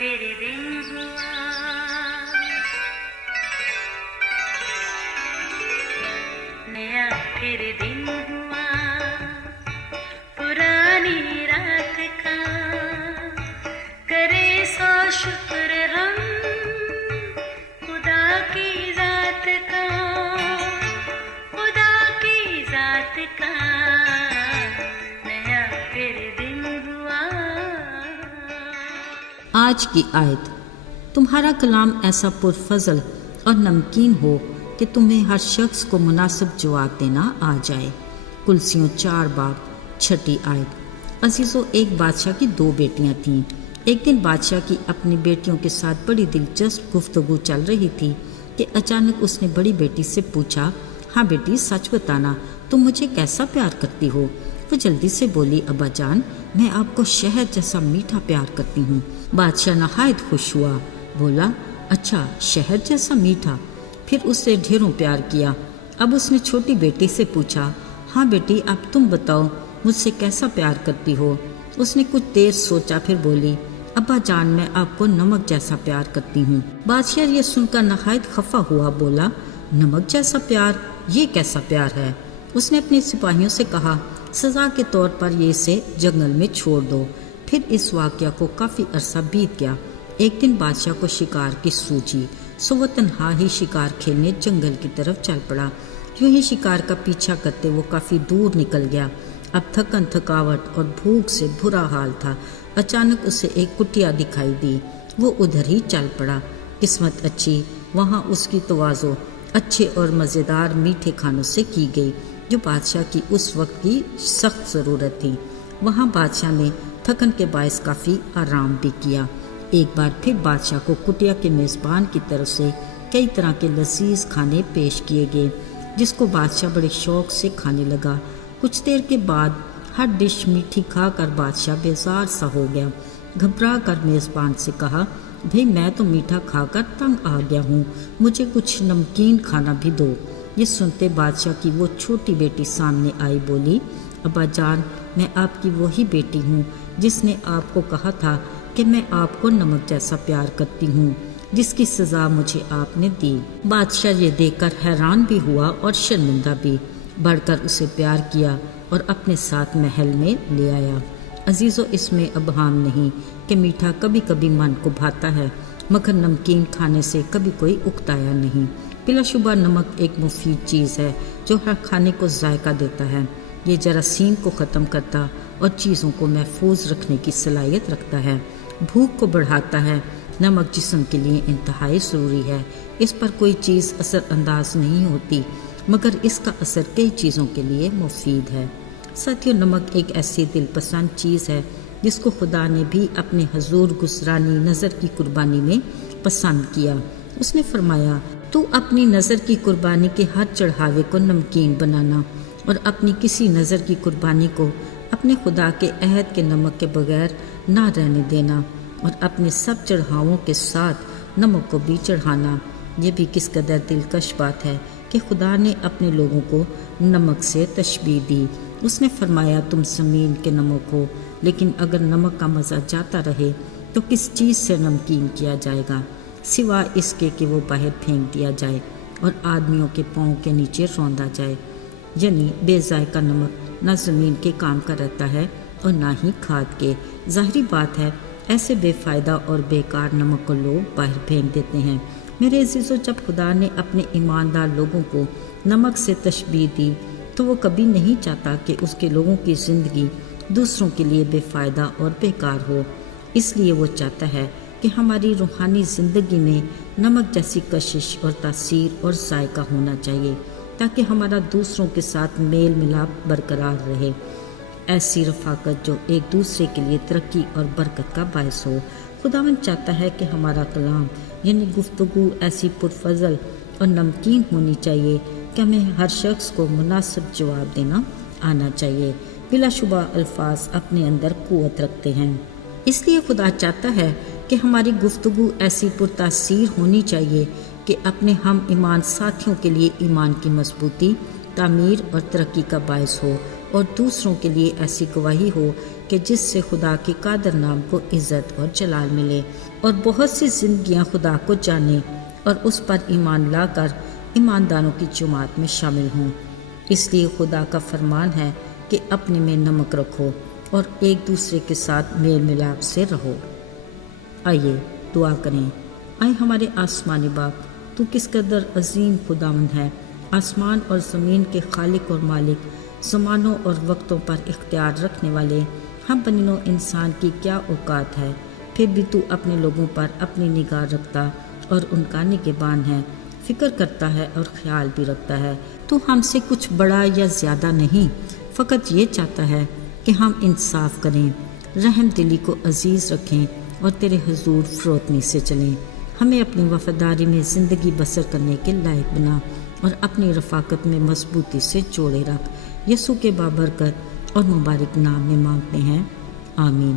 फिर दिन हुआ, नया फिर दिन हुआ, पुरानी रात का करे सो शुक्र हम खुदा की जात का, खुदा की जात का, नया फिर दिन हुआ। आज की आयत, तुम्हारा कलाम ऐसा पुरफजल और नमकीन हो कि तुम्हें हर शख्स को मुनासिब जवाब देना आ जाए। कुलसियों 4 बाब 6 आयत। अजीज़ों, एक बादशाह की 2 बेटियां थीं। एक दिन बादशाह की अपनी बेटियों के साथ बड़ी दिलचस्प गुफ्तगू चल रही थी कि अचानक उसने बड़ी बेटी से पूछा, हाँ बेटी, सच बताना, तुम मुझे कैसा प्यार करती हो? वो जल्दी से बोली, अब्बा जान, मैं आपको शहद जैसा मीठा प्यार करती हूँ। बादशाह नहायत खुश हुआ, बोला, अच्छा, शहद जैसा मीठा? फिर उससे ढेरों प्यार किया। अब उसने छोटी बेटी से पूछा, हाँ बेटी, अब तुम बताओ, मुझसे कैसा प्यार करती हो? उसने कुछ देर सोचा, फिर बोली, अब्बा जान, मैं आपको नमक जैसा प्यार करती हूँ। बादशाह ये सुनकर नहायत खफा हुआ, बोला, नमक जैसा प्यार? ये कैसा प्यार है? उसने अपने सिपाहियों से कहा, सज़ा के तौर पर ये इसे जंगल में छोड़ दो। फिर इस वाक़या को काफ़ी अरसा बीत गया। एक दिन बादशाह को शिकार की सूझी, सो वो तन्हा ही शिकार खेलने जंगल की तरफ चल पड़ा। यूं ही शिकार का पीछा करते वो काफ़ी दूर निकल गया। अब थकन, थकावट और भूख से बुरा हाल था। अचानक उसे एक कुटिया दिखाई दी। वो उधर ही चल पड़ा। किस्मत अच्छी, वहाँ उसकी तवाज़ो अच्छे और मज़ेदार मीठे खानों से की गई, जो बादशाह की उस वक्त की सख्त ज़रूरत थी। वहाँ बादशाह ने थकन के बायस काफ़ी आराम भी किया। एक बार फिर बादशाह को कुटिया के मेज़बान की तरफ से कई तरह के लजीज खाने पेश किए गए, जिसको बादशाह बड़े शौक़ से खाने लगा। कुछ देर के बाद हर डिश मीठी खाकर बादशाह बेजार सा हो गया। घबरा कर मेज़बान से कहा, भाई, मैं तो मीठा खाकर तंग आ गया हूँ, मुझे कुछ नमकीन खाना भी दो। ये सुनते बादशाह की वो छोटी बेटी सामने आई, बोली, अब्बा जान, मैं आपकी वही बेटी हूँ जिसने आपको कहा था कि मैं आपको नमक जैसा प्यार करती हूँ, जिसकी सज़ा मुझे आपने दी। बादशाह ये देखकर हैरान भी हुआ और शर्मिंदा भी। बढ़कर उसे प्यार किया और अपने साथ महल में ले आया। अजीज़ों, इसमें अबहाम नहीं कि मीठा कभी कभी मन को भाता है, मगर नमकीन खाने से कभी कोई उकताया नहीं। बिलाशुबा नमक एक मुफीद चीज़ है जो हर खाने को जायका देता है। ये जरासीम को ख़त्म करता और चीज़ों को महफूज रखने की सलाहियत रखता है। भूख को बढ़ाता है। नमक जिस्म के लिए इंतहाई ज़रूरी है। इस पर कोई चीज़ असरअंदाज नहीं होती, मगर इसका असर कई चीज़ों के लिए मुफीद है। साथियों, नमक एक ऐसी दिलपसंद चीज़ है जिसको खुदा ने भी अपने हजूर गुजरानी नज़र की कुर्बानी में पसंद किया। उसने फरमाया, तू अपनी नज़र की कुर्बानी के हर चढ़ावे को नमकीन बनाना और अपनी किसी नज़र की कुर्बानी को अपने खुदा के अहद के नमक के बगैर ना रहने देना, और अपने सब चढ़ावों के साथ नमक को भी चढ़ाना। ये भी किस कदर दिलकश बात है कि खुदा ने अपने लोगों को नमक से तशबीह दी। उसने फरमाया, तुम ज़मीन के नमक हो, लेकिन अगर नमक का मज़ा जाता रहे तो किस चीज़ से नमकीन किया जाएगा, सिवा इसके कि वो बाहर फेंक दिया जाए और आदमियों के पाँव के नीचे रौंदा जाए। यानी बेजायका नमक ना ज़मीन के काम का रहता है और ना ही खाद के। ज़ाहिरी बात है, ऐसे बेफ़ायदा और बेकार नमक को लोग बाहर फेंक देते हैं। मेरे अज़ीज़ों, जब खुदा ने अपने ईमानदार लोगों को नमक से तशबीह दी तो वो कभी नहीं चाहता कि उसके लोगों की ज़िंदगी दूसरों के लिए बेफ़ायदा और बेकार हो। इसलिए वो चाहता है कि हमारी रूहानी ज़िंदगी में नमक जैसी कशिश और तासीर और जायका होना चाहिए, ताकि हमारा दूसरों के साथ मेल मिलाप बरकरार रहे। ऐसी रफ़ाकत जो एक दूसरे के लिए तरक्की और बरकत का बायस हो। खुदावंद चाहता है कि हमारा कलाम यानी गुफ्तगू ऐसी पुरफजल और नमकीन होनी चाहिए कि हमें हर शख्स को मुनासिब जवाब देना आना चाहिए। बिलाशुबा अल्फाज अपने अंदर क़ुव्वत रखते हैं, इसलिए खुदा चाहता है कि हमारी गुफ्तगू ऐसी पुरतासीर होनी चाहिए कि अपने हम ईमान साथियों के लिए ईमान की मजबूती, तामीर और तरक्की का बायस हो, और दूसरों के लिए ऐसी गवाही हो کہ جس سے خدا کے قادر نام کو عزت اور جلال ملے، اور بہت سی زندگیاں خدا کو جانے اور اس پر ایمان لا کر ایمانداروں کی جماعت میں شامل ہوں۔ اس لیے خدا کا فرمان ہے کہ اپنے میں نمک رکھو اور ایک دوسرے کے ساتھ میل ملاپ سے رہو۔ آئیے دعا کریں۔ آئے ہمارے آسمانی باپ، تو کس قدر عظیم خداوند ہے، آسمان اور زمین کے خالق اور مالک، زمانوں اور وقتوں پر اختیار رکھنے والے۔ ہم بنی انسان کی کیا اوقات ہے، پھر بھی تو اپنے لوگوں پر اپنی نگاہ رکھتا اور ان کا نگہبان ہے، فکر کرتا ہے اور خیال بھی رکھتا ہے۔ تو ہم سے کچھ بڑا یا زیادہ نہیں، فقط یہ چاہتا ہے کہ ہم انصاف کریں، رحم دلی کو عزیز رکھیں اور تیرے حضور فروتنی سے چلیں۔ ہمیں اپنی وفاداری میں زندگی بسر کرنے کے لائق بنا اور اپنی رفاقت میں مضبوطی سے جوڑے رکھ۔ یسوع کے بابرکت اور مبارک نام میں مانگتے ہیں، آمین۔